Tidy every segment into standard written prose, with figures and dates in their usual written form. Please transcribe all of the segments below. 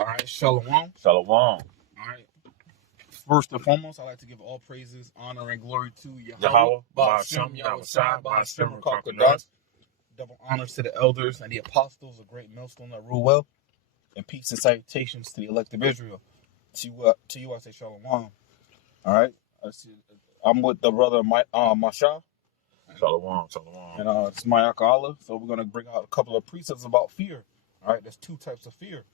All right, Shalom. Shalom. All right. First and foremost, I'd like to give all praises, honor, and glory to Yahweh, Ba'ashem, Yahushua, Ba'ashem, Rakakadas. Double honors to the elders and the apostles, a great millstone that rule well, and peace and salutations to the elect of Israel. To you, I say Shalom. All right. I'm with the brother Masha. Shalom. And it's my Allah. So we're going to bring out a couple of precepts about fear. All right. There's two types of fear.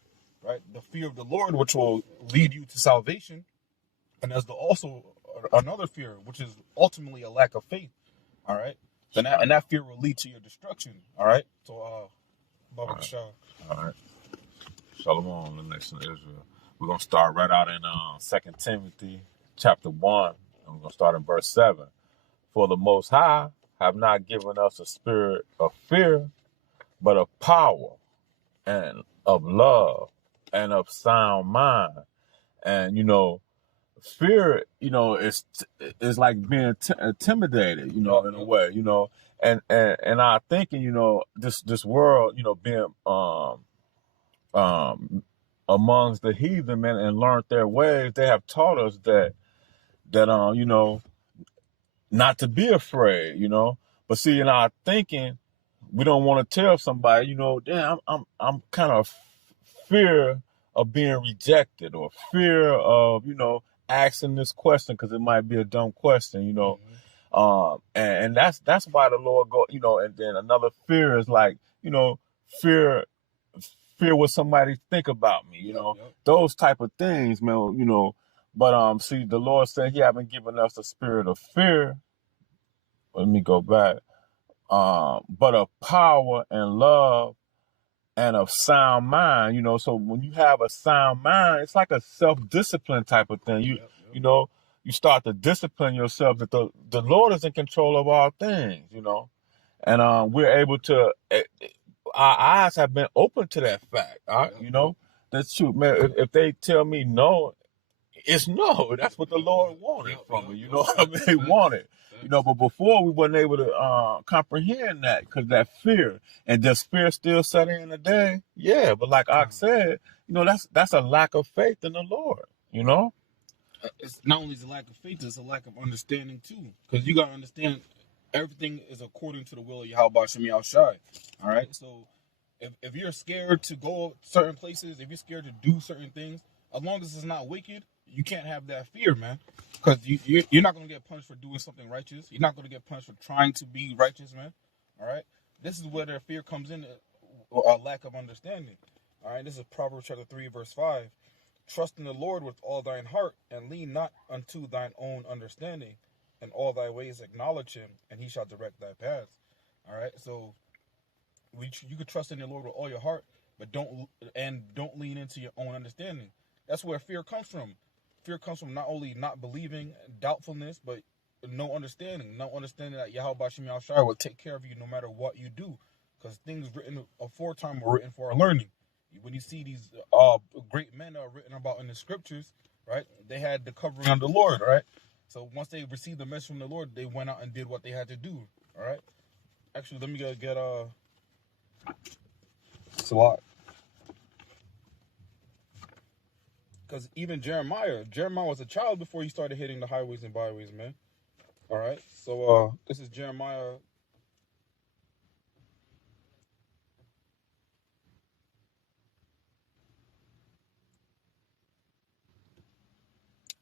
Right. The fear of the Lord, which will lead you to salvation. And there's also another fear, which is ultimately a lack of faith. All right. And that fear will lead to your destruction. All right. So, Baba Shah. All right. Shalom, the nation of Israel. We're going to start right out in 2 Timothy chapter 1. And we're going to start in verse 7. For the Most High have not given us a spirit of fear, but of power and of love and of sound mind. And, fear, is like being intimidated, in a way, and our thinking, this world, being amongst the heathen men and learned their ways, they have taught us that not to be afraid, but see, in our thinking, we don't want to tell somebody, damn, I'm kind of fear of being rejected or fear of, asking this question because it might be a dumb question, and that's why the Lord go, and then another fear is like, fear what somebody think about me, those type of things, man, but see, the Lord said He haven't given us a spirit of fear. Let me go back, but of power and love and of sound mind, so when you have a sound mind, it's like a self-discipline type of thing. You start to discipline yourself that the Lord is in control of all things, and we're able to, our eyes have been open to that fact. That's true, man. If they tell me no, it's no. That's what the Lord wanted from me. You know what I mean? He wanted. But before we weren't able to comprehend that because that fear. And does fear still set in today? Yeah, but like I said, that's a lack of faith in the Lord. It's not only a lack of faith, it's a lack of understanding too. Because you gotta understand, everything is according to the will of Yahweh Shem Yahushai. All right. So if you're scared to go certain places, if you're scared to do certain things, as long as it's not wicked, you can't have that fear, man. Because you're not going to get punished for doing something righteous. You're not going to get punished for trying to be righteous, man. All right? This is where their fear comes in, a lack of understanding. All right? This is Proverbs chapter 3, verse 5. Trust in the Lord with all thine heart, and lean not unto thine own understanding. In all thy ways acknowledge Him, and He shall direct thy paths. All right? So you could trust in the Lord with all your heart, but don't lean into your own understanding. That's where fear comes from. Fear comes from not only not believing, doubtfulness, but no understanding. No understanding that Yahweh B'Shem Yahushua will take care of you no matter what you do. Because things written aforetime were written for our learning. When you see these great men are written about in the scriptures, right? They had the covering of the Lord, right? So once they received the message from the Lord, they went out and did what they had to do, all right? Actually, let me get Salat. Because even Jeremiah was a child before he started hitting the highways and byways, man. All right. So this is Jeremiah.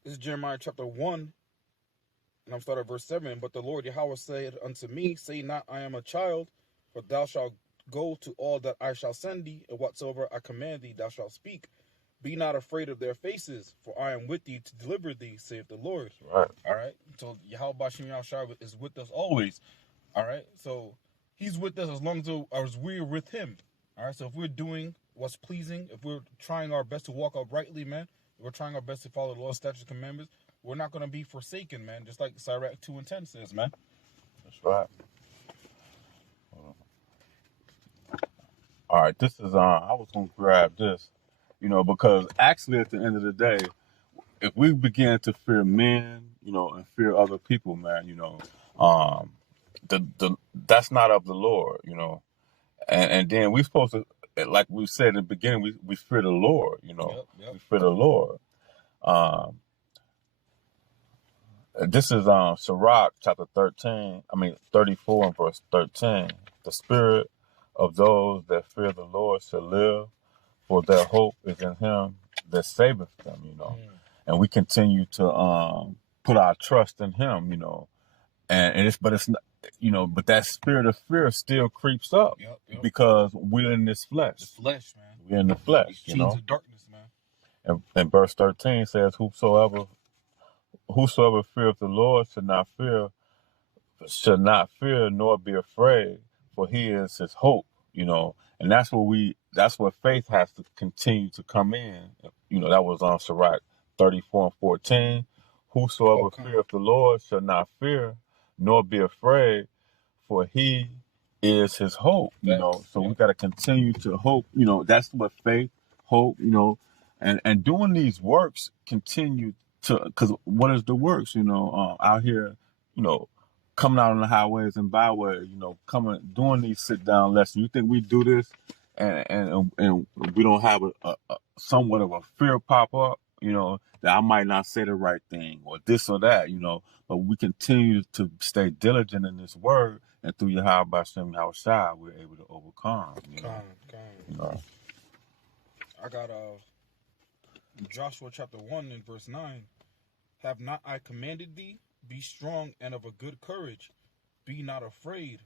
This is Jeremiah chapter 1, and I'm starting at verse 7. But the Lord Yahweh said unto me, say not, I am a child, for thou shalt go to all that I shall send thee, and whatsoever I command thee thou shalt speak. Be not afraid of their faces, for I am with thee to deliver thee, saith the Lord. Right. All right. So Yahweh B'Shem Yahushua is with us always. All right. So He's with us as long as we're with Him. All right. So if we're doing what's pleasing, if we're trying our best to walk uprightly, man, if we're trying our best to follow the Lord's statutes and commandments, we're not going to be forsaken, man. Just like Sirach 2:10 says, man. That's right. All right. This is I was gonna grab this. Because actually at the end of the day, if we begin to fear men, and fear other people, man, that's not of the Lord, and then we're supposed to like we said in the beginning, we fear the Lord, you know. Yep. We fear the Lord. This is Sirach chapter 34 and verse 13. The spirit of those that fear the Lord shall live, for their hope is in him that saveth them, you know. And we continue to put our trust in him, you know. And it's not, you know, but that spirit of fear still creeps up because we're in this flesh. The flesh, man. We're in the flesh, you know. Of darkness, man. And verse 13 says, Whosoever feareth the Lord should not fear nor be afraid, for he is his hope, you know. And that's what faith has to continue to come in. You know, that was on Sirach 34 and 14. Whosoever feareth the Lord shall not fear nor be afraid, for he is his hope, you know. So we got to continue to hope, you know. That's what faith, hope, you know, and doing these works continue to, because what is the works, you know, out here, you know, coming out on the highways and byways, you know, doing these sit down lessons. You think we do this and we don't have a somewhat of a fear pop up, you know, that I might not say the right thing or this or that, you know, but we continue to stay diligent in this word, and through Yahweh Bashem Yahushua, we're able to overcome. You know? I got Joshua chapter 1 and verse 9. Have not I commanded thee? Be strong and of a good courage. Be not afraid,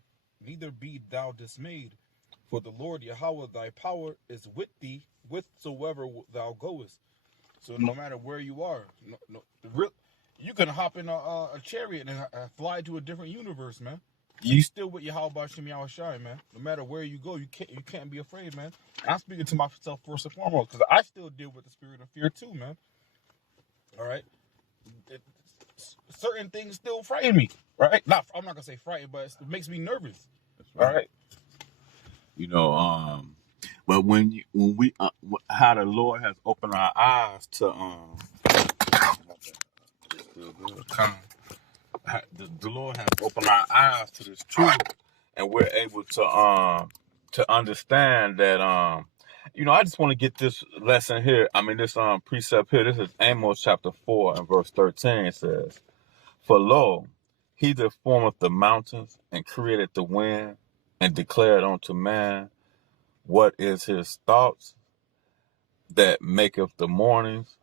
neither be thou dismayed. For the Lord Yahweh thy power is with thee, whithersoever thou goest. So no matter where you are, you can hop in a chariot and fly to a different universe, man. You still with Yahweh Bashem Yahushua, man. No matter where you go, you can't be afraid, man. And I'm speaking to myself first and foremost, because I still deal with the spirit of fear too, man. All right. Certain things still frighten me, right? I'm not gonna say frightened, but it makes me nervous. All right. You know, but when we how the Lord has opened our eyes to the Lord has opened our eyes to this truth, and we're able to understand that you know, I just want to get this lesson here. I mean, this precept here. This is Amos chapter 4 and verse 13. It says, For lo, he that formeth the mountains and created the wind and declared unto man what is his thoughts, that maketh the mornings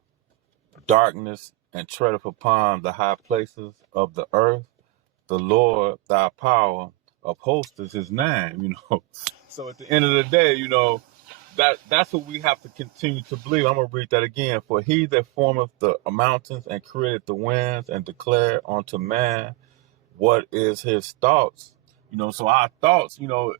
darkness and treadeth upon the high places of the earth. The Lord thy power of hosts is his name, you know. So at the end of the day, you know, that's what we have to continue to believe. I'm going to read that again. For he that formeth the mountains and created the winds and declared unto man what is his thoughts. You know, so our thoughts, you know,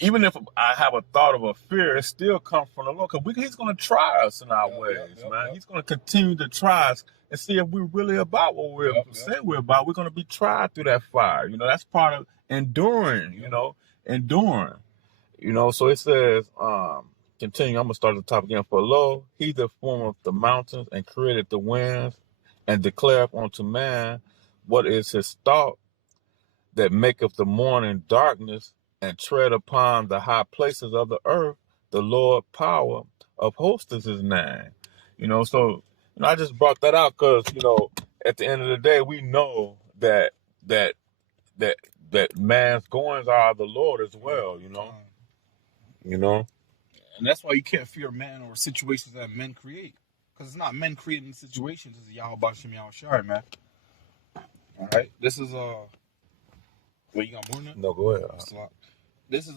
even if I have a thought of a fear, it still comes from the Lord. Because he's going to try us in our ways, man. He's going to continue to try us and see if we're really about what we're saying we're about. We're going to be tried through that fire. You know, that's part of enduring, you know, enduring. You know, so it says, continue, I'm going to start at the top again. For lo, he that formeth the mountains and created the winds and declareth unto man what is his thought, that maketh the morning darkness and tread upon the high places of the earth. The Lord power of hosts is his name. You know, so you know, I just brought that out because, you know, at the end of the day, we know that man's goings are the Lord as well, you know. You know? And that's why you can't fear man or situations that men create. Because it's not men creating situations, it's Yahweh Bashem Yahushua, man. All right? This is Wait, you got more than that? No, go ahead. This is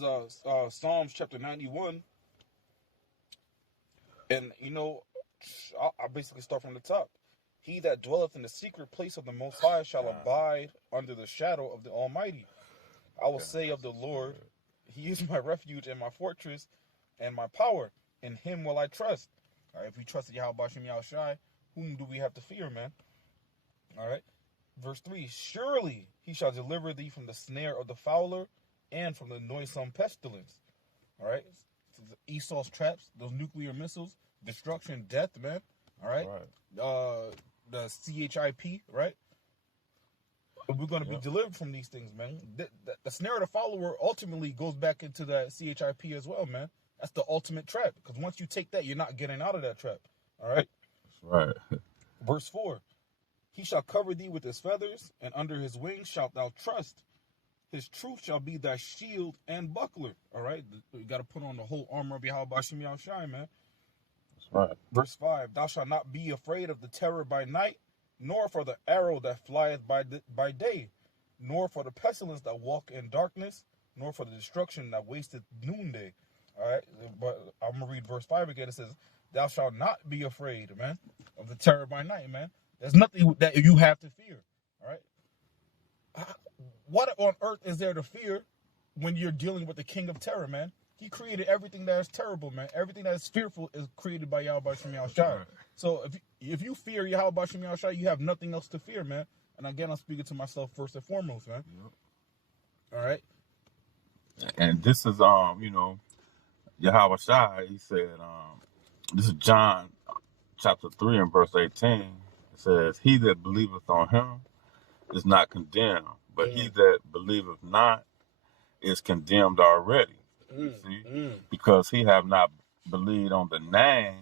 Psalms chapter 91. And, you know, I'll basically start from the top. He that dwelleth in the secret place of the Most High shall abide under the shadow of the Almighty. I will say of the Lord, he is my refuge and my fortress and my power. In him will I trust. All right, if we trust in Yahweh Bashem Yahushua, whom do we have to fear, man? All right. Verse 3, surely he shall deliver thee from the snare of the Fowler and from the noisome pestilence. All right. Esau's traps, those nuclear missiles, destruction, death, man. All right. The CHIP, right? we're going to be delivered from these things, man. The snare of the follower ultimately goes back into that CHIP as well, man. That's the ultimate trap. Because once you take that, you're not getting out of that trap. All right? That's right. Verse 4. He shall cover thee with his feathers, and under his wings shalt thou trust. His truth shall be thy shield and buckler. All right? You got to put on the whole armor of Yahweh Bashim Yahushai, man. That's right. Verse 5. Thou shalt not be afraid of the terror by night, nor for the arrow that flieth by day, nor for the pestilence that walk in darkness, nor for the destruction that wasteth noonday. All right? But I'm going to read verse 5 again. It says, thou shalt not be afraid, man, of the terror by night, man. There's nothing that you have to fear. All right? What on earth is there to fear when you're dealing with the king of terror, man? He created everything that is terrible, man. Everything that is fearful is created by Yahweh Shem Yahushai. So if you fear Yahweh Shem Yahushai, you have nothing else to fear, man. And again, I'm speaking to myself first and foremost, man. Yep. All right? And this is, Yahweh Shai, he said, this is John chapter 3 and verse 18. It says, he that believeth on him is not condemned, but he that believeth not is condemned already. Because he have not believed on the name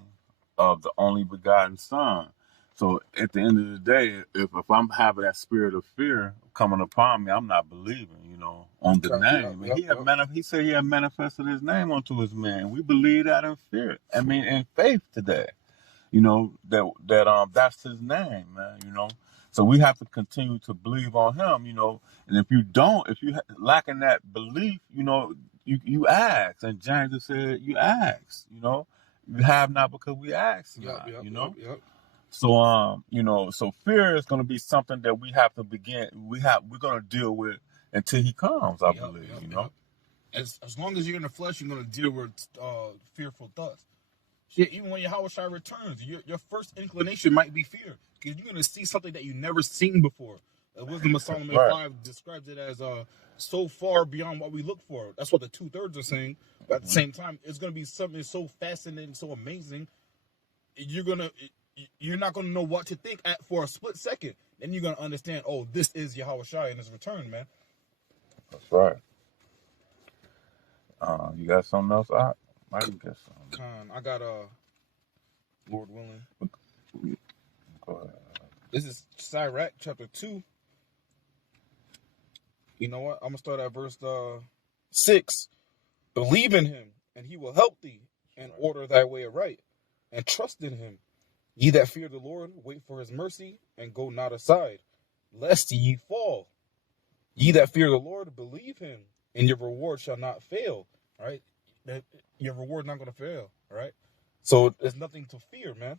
of the only begotten Son. So at the end of the day, if I'm having that spirit of fear coming upon me, I'm not believing, on the name. He said he had manifested his name unto his man. We believe that in fear. I mean, in faith today. That's his name, man, So we have to continue to believe on him, and if you lacking that belief, you ask. And James just said, you ask, you have not because we ask not, Yep. So, so fear is going to be something that we have to we're going to deal with until he comes, I believe, As long as you're in the flesh, you're going to deal with fearful thoughts. Shit, even when Yahweh Shai returns, your first inclination might be fear. Because you're going to see something that you've never seen before. Wisdom of Solomon 5 describes it as so far beyond what we look for. That's what the 2/3 are saying. But at the same time, it's going to be something so fascinating, so amazing. You're not going to know what to think for a split second. Then you're going to understand, oh, this is Yahweh Shai and his return, man. That's right. You got something else? I might get something. I got Lord willing. Go ahead. This is Sirach chapter 2. You know what? I'm going to start at verse 6. Believe in him, and he will help thee, and order thy way aright, and trust in him. Ye that fear the Lord, wait for his mercy, and go not aside, lest ye fall. Ye that fear the Lord, believe him, and your reward shall not fail. All right? Your reward not going to fail. All right? So there's nothing to fear, man.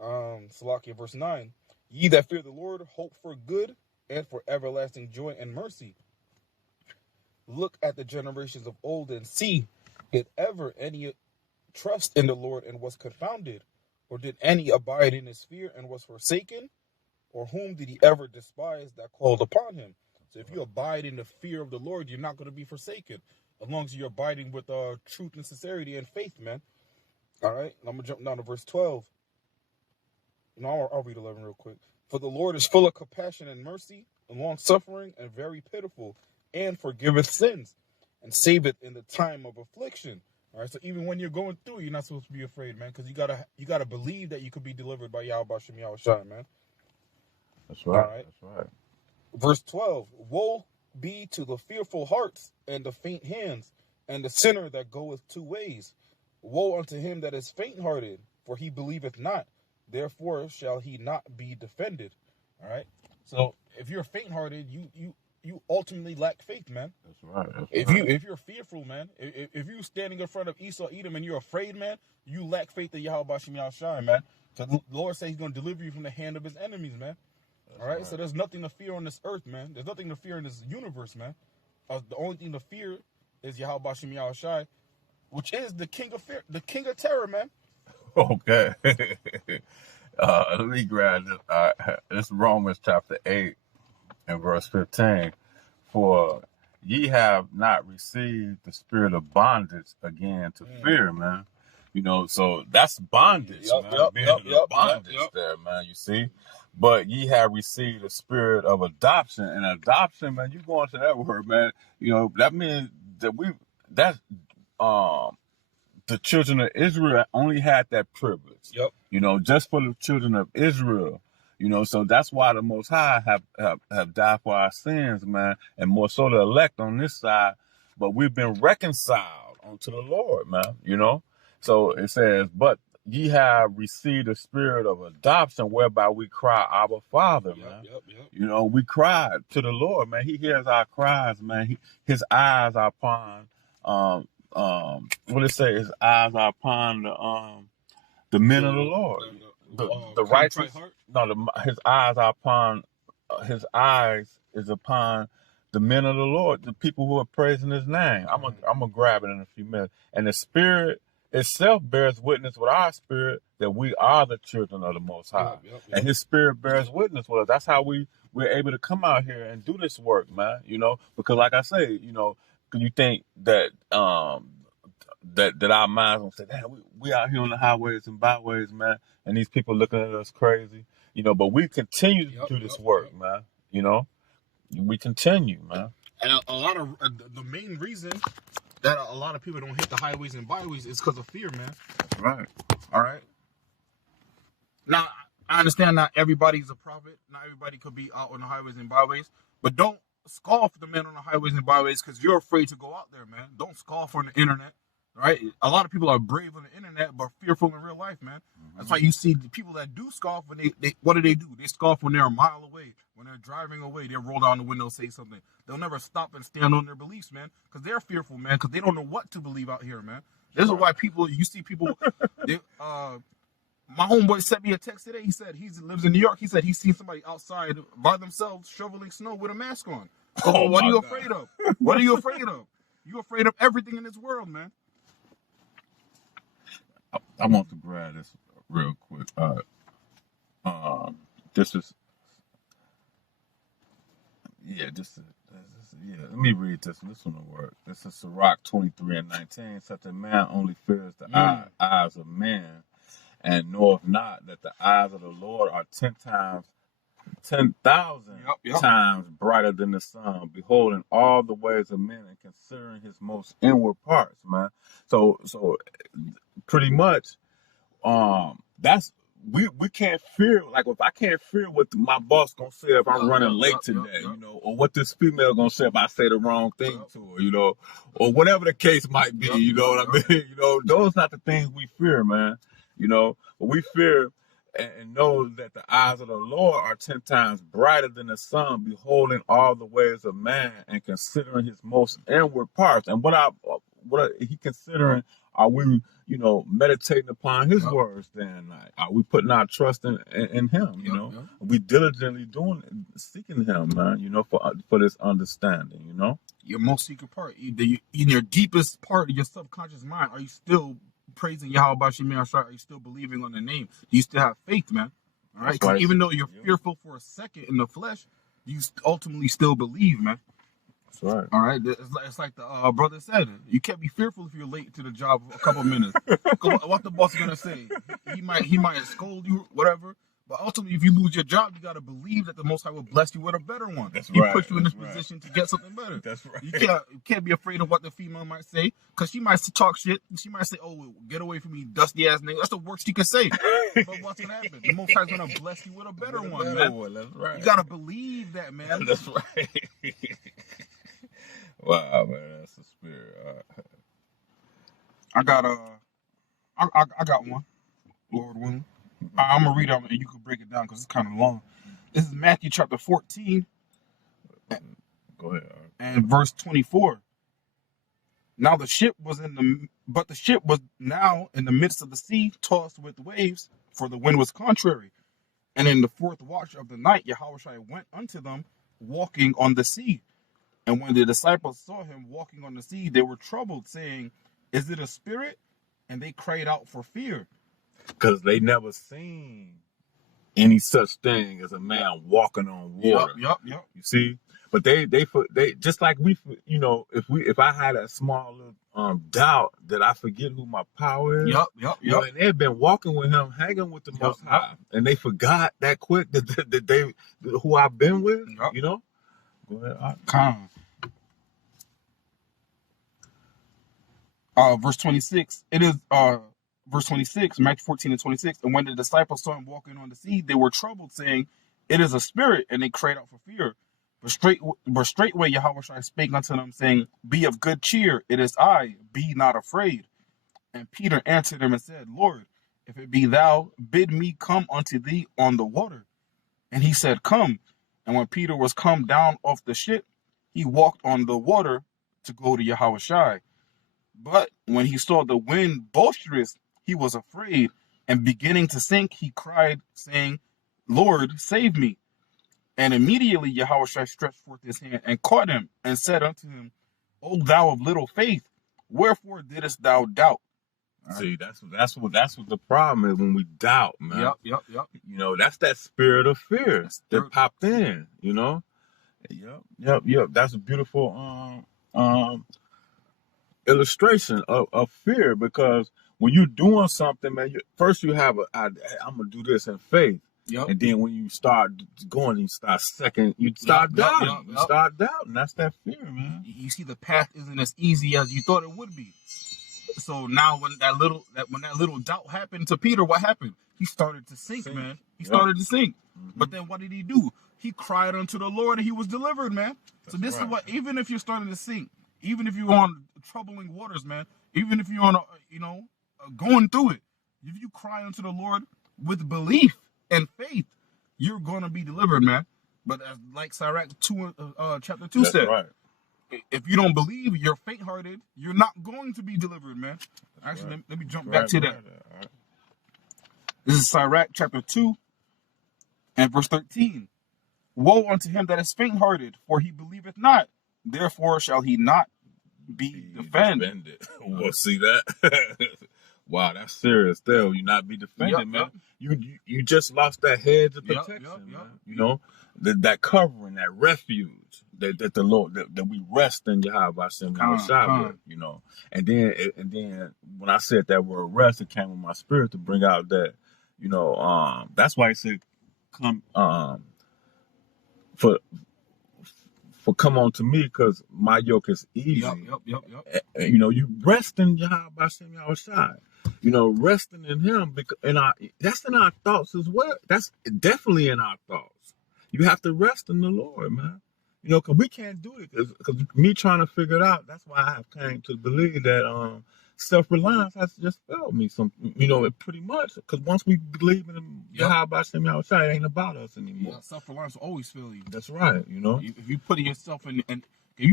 Salakia, verse 9. Ye that fear the Lord, hope for good, and for everlasting joy and mercy. Look at the generations of old and see, did ever any trust in the Lord and was confounded? Or did any abide in his fear and was forsaken? Or whom did he ever despise that called upon him? So if you abide in the fear of the Lord, you're not going to be forsaken. As long as you're abiding with truth and sincerity and faith, man. All right, I'm going to jump down to verse 12. I'll read 11 real quick. For the Lord is full of compassion and mercy, and long-suffering, and very pitiful, and forgiveth sins, and saveth in the time of affliction. All right, so even when you're going through, you're not supposed to be afraid, man, because you gotta believe that you could be delivered by Yahweh Shem Yahushai, man. That's right. All right. That's right. Verse 12. Woe be to the fearful hearts and the faint hands, and the sinner that goeth 2 ways. Woe unto him that is faint-hearted, for he believeth not. Therefore shall he not be defended. All right. So if you're faint-hearted, you ultimately lack faith, man. That's right. If you're fearful, man, if you're standing in front of Esau, Edom, and you're afraid, man, you lack faith in Yahweh Shem Yahushai, man. So the Lord says he's going to deliver you from the hand of his enemies, man. All right. So there's nothing to fear on this earth, man. There's nothing to fear in this universe, man. The only thing to fear is Yahweh Shem Yahushai, which is the king of fear, the king of terror, man. Okay. Let me grab this. This Romans chapter 8 and verse 15. For ye have not received the spirit of bondage again to fear, man. You know, so that's bondage, Yup, man. yup, Being yup, in yup, bondage yup. there, man. You see, but ye have received the spirit of adoption, and adoption, man. You go into that word, man. You know that means that the children of Israel only had that privilege. Yep. You know, just for the children of Israel. You know, so that's why the Most High have died for our sins, man, and more so the elect on this side. But we've been reconciled unto the Lord, man. You know, so it says, but ye have received the spirit of adoption, whereby we cry, Abba, Father, man. Yep. You know, we cried to the Lord, man. He hears our cries, man. His eyes are upon what it say? His eyes are upon the men of the Lord, the righteous. No, his eyes are upon his eyes is upon the men of the Lord, the people who are praising his name. I'm gonna grab it in a few minutes. And the Spirit itself bears witness with our spirit that we are the children of the Most High. Yep. And his Spirit bears witness with us. That's how we're able to come out here and do this work, man. You know, because like I say, you know, you think that that our minds gonna say, damn, we out here on the highways and byways, man, and these people looking at us crazy, you know, but we continue to do this work, man. You know, we continue, man. And a lot of the main reason that a lot of people don't hit the highways and byways is because of fear, man. That's right. All right. Now, I understand not everybody's a prophet. Not everybody could be out on the highways and byways, but don't scoff the men on the highways and byways because you're afraid to go out there, man. Don't scoff on the internet. Right? A lot of people are brave on the internet, but fearful in real life, man. That's why you see the people that do scoff when they what do? They scoff when they're a mile away. When they're driving away, they roll down the window, say something. They'll never stop and stand on their beliefs, man, because they're fearful, man, because they don't know what to believe out here, man. This is why you see people. My homeboy sent me a text today. He said he lives in New York. He said he's seen somebody outside by themselves shoveling snow with a mask on. So what are you afraid of? What are you afraid of? You're afraid of everything in this world, man. I want to grab this real quick. This is let me read this one. This one will work. This is Sirach 23:19. Such a man only fears the eyes of man, and knoweth not that the eyes of the Lord are 10,000 times brighter than the sun, beholding all the ways of men and considering his most inward parts, man. So pretty much, that's we can't fear. Like if I can't fear what my boss gonna say if I'm running late today, you know, or what this female gonna say if I say the wrong thing to her, you know, or whatever the case might be, you know what I mean? You know, those not the things we fear, man. You know, but we fear and know that the eyes of the Lord are 10 times brighter than the sun, beholding all the ways of man and considering his most inward parts. And what he considering, are we, you know, meditating upon his words then? Like, are we putting our trust in him, you know? Are we diligently seeking him, man, you know, for this understanding, you know? Your most secret part, in your deepest part of your subconscious mind, are you still praising Yahweh Shemi Ashar? Are you still believing on the name? Do you still have faith, man? All right, because even though you're fearful for a second in the flesh, you ultimately still believe, man. That's right. All right, it's like the brother said. You can't be fearful if you're late to the job a couple minutes. What the boss is gonna say? He might scold you, whatever. But ultimately, if you lose your job, you gotta believe that the Most High will bless you with a better one. He put you in this position to get something better. That's right. You can't be afraid of what the female might say, because she might talk shit. She might say, "Oh, get away from me, dusty ass nigga." That's the worst you can say. But what's gonna happen? The Most High's gonna bless you with a better one, man. That's right. You gotta believe that, man. That's right. Wow, man, that's the spirit. I got one. Lord willing. I'm gonna read it and you can break it down because it's kind of long. This is Matthew chapter 14. Go ahead. And verse 24. Now the ship was now in the midst of the sea, tossed with waves, for the wind was contrary. And in the fourth watch of the night, Yahushua went unto them, walking on the sea. And when the disciples saw him walking on the sea, they were troubled, saying, "Is it a spirit?" And they cried out for fear. Because they never seen any such thing as a man walking on water. Yep. You see, but they just like we, you know, if I had a small little doubt that I forget who my power is. Yep. You know, and they've been walking with him, hanging with the Most High, and they forgot that quick that they who I've been with. Yep. You know. Go ahead. Verse 26. It is verse 26, Matthew 14 and 26. And when the disciples saw him walking on the sea, they were troubled, saying, "It is a spirit," and they cried out for fear. But straightway Yahushua spake unto them, saying, "Be of good cheer, it is I, be not afraid." And Peter answered him and said, "Lord, if it be thou, bid me come unto thee on the water." And he said, "Come." And when Peter was come down off the ship, he walked on the water to go to Yahushua. But when he saw the wind boisterous, he was afraid, and beginning to sink, he cried, saying, "Lord, save me." And immediately Yahushua stretched forth his hand and caught him, and said unto him, "O thou of little faith, wherefore didst thou doubt?" See, that's what the problem is when we doubt, man. Yep. You know, that's that spirit of fear that popped in. You know. Yep. That's a beautiful illustration of fear, because when you're doing something, man, first you have I'm gonna do this in faith. Yep. And then when you start going, you start doubting. You start doubting. That's that fear, man. You see, the path isn't as easy as you thought it would be. So now, when that little doubt happened to Peter, what happened? He started to sink, man. He started to sink. Mm-hmm. But then what did he do? He cried unto the Lord, and he was delivered, man. So this is what, even if you're starting to sink, even if you're on troubling waters, man, even if you're on, going through it, if you cry unto the Lord with belief and faith, you're gonna be delivered, man. But as like Sirach 2, chapter 2 said, right. If you don't believe, you're faint-hearted, you're not going to be delivered, man. Actually, let me jump back to that. Right. This is Sirach chapter 2 and verse 13. Woe unto him that is faint-hearted, for he believeth not, therefore shall he not be defended. Well, see that? Wow, that's serious. Still, you not be defended, man. You just lost that hedge of protection, man. You know, that covering, that refuge that the Lord that we rest in Yahweh Shai, you know. And then when I said that word rest, it came with my spirit to bring out that, you know, that's why he said come for come on to me, because my yoke is easy. Yep. And, you know, you rest in Yahweh Shai. You know, resting in him, because that's in our thoughts as well. That's definitely in our thoughts. You have to rest in the Lord, man. You know, because we can't do it. Because me trying to figure it out, that's why I have came to believe that self-reliance has just failed me. You know, pretty much. Because once we believe in Yahweh Shai, it ain't about us anymore. Yeah, self-reliance will always fail you. That's right, you know. If you put yourself in, and if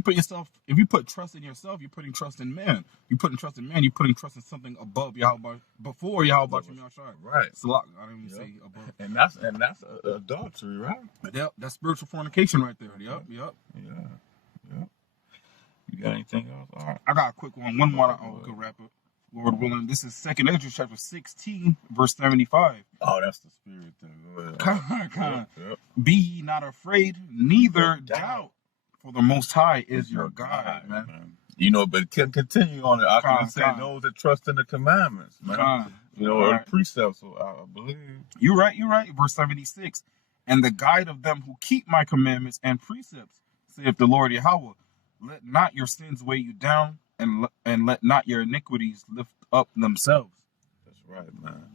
you put trust in yourself, you're putting trust in man. You're putting trust in man. You're putting trust in something above Yahweh, before Yahweh Shai. Right. Salak, I don't even say above. And that's adultery, right? Yep, that's spiritual fornication right there. Yep. Yeah. You got anything else? All right. I got a quick one. One more. We can wrap up. Lord willing. This is 2 Ezra chapter 16, verse 75. Oh, that's the spirit thing. Go ahead. Come on. Yep. Be ye not afraid, neither doubt. For the Most High is your God, man. You know, but continue on it. I can say those that trust in the commandments, man. You know, or the precepts, I believe. You're right. Verse 76. And the guide of them who keep my commandments and precepts, saith the Lord Yahweh, let not your sins weigh you down, and let not your iniquities lift up themselves. That's right, man.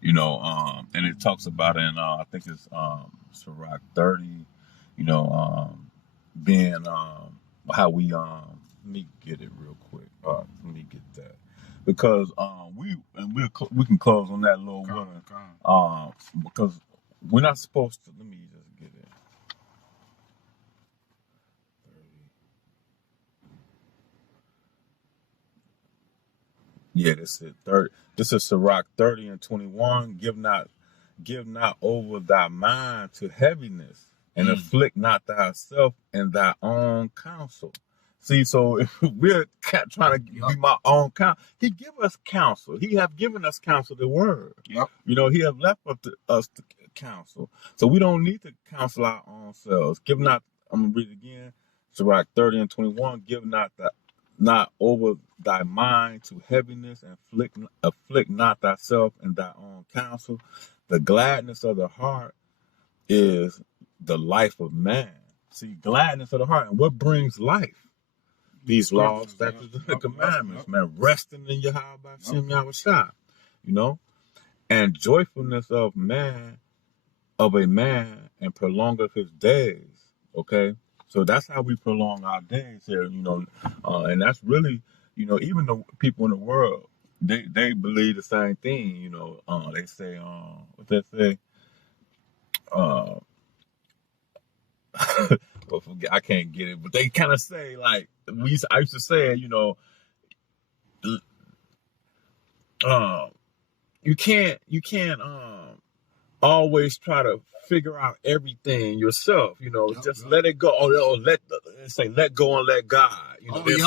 You know, and it talks about it in, I think it's Sirach 30, you know, being how we let me get it real quick. Let me get that, because we can close on that little one. Because we're not supposed to. Let me just get it. 30. Yeah, this is 30. This is Sirach 30 and 21. Give not over thy mind to heaviness, and afflict not thyself in thy own counsel. See, so if we're trying to be my own counsel, he give us counsel. He have given us counsel, the word. Yep. You know, he have left us to counsel. So we don't need to counsel our own selves. Give not, I'm going to read it again, Sirach 30 and 21, give not not over thy mind to heaviness, and afflict not thyself in thy own counsel. The gladness of the heart is the life of man. See, gladness of the heart. And what brings life? These laws, statutes, and commandments, man. Resting in Yahweh Shem Yahushua, you know? And joyfulness of a man, and prolongeth his days. Okay? So that's how we prolong our days here, you know. And that's really, you know, even the people in the world, they believe the same thing, you know. They say, what they say? Well, I can't get it, but they kind of say, like, I used to say, you know, you can't always try to figure out everything yourself, you know. Just let it go. Let go and let God. You know, let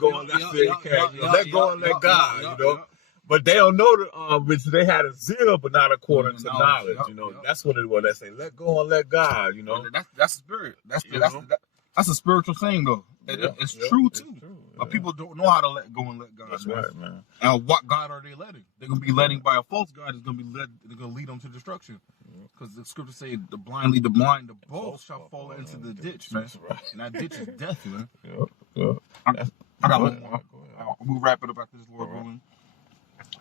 go and let go and let God. You know, but they don't know which they had a zeal, but not according to knowledge. You know, that's what it was. They say, let go and let God. You know, that's spirit. That's a spiritual thing, though. It's true too. But people don't know how to let go and let God. That's right, man. And what God are they letting? They're gonna be letting by a false God. Is gonna be led. They're gonna lead them to destruction. Because the scriptures say, "The blind lead the blind; the both shall fall into the ditch, man." Right. And that ditch is death, man. I got one more. We'll wrap it up after this, Lord willing.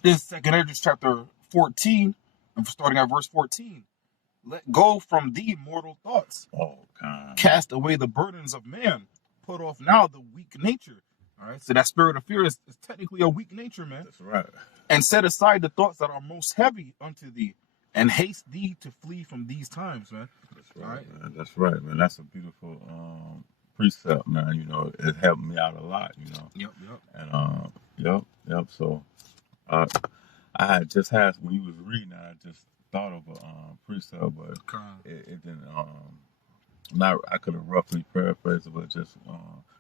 This is 2 Esdras chapter 14, and starting at verse 14. Let go from thee mortal thoughts. Oh, God. Cast away the burdens of man. Put off now the weak nature. All right. So that spirit of fear is technically a weak nature, man. That's right. And set aside the thoughts that are most heavy unto thee, and haste thee to flee from these times, man. That's right, man. That's right, man. That's a beautiful precept, man. You know, it helped me out a lot, you know. Yep. And yep. So I had just had, when you was reading, I just thought of a precept, but it didn't. I could have roughly paraphrased it, but just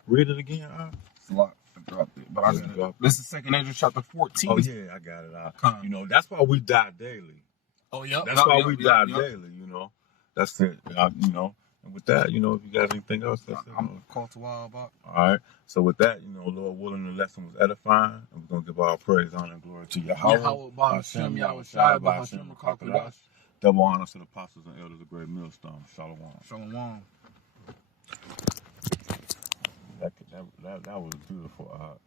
read it again. It's a lot. I dropped it, but I got it. This is 2 Esdras chapter 14. Oh yeah, I got it. You know, that's why we die daily. Oh yeah. That's why we die daily. You know, that's it. You know. And with that, you know, if you got anything else, that's it. I'm called to wild about. All right. So with that, you know, Lord willing, the lesson was edifying, and we're gonna give all praise, honor, and glory to Yahweh. Double honors to the apostles and elders of Great Millstone. Shalom. That was beautiful.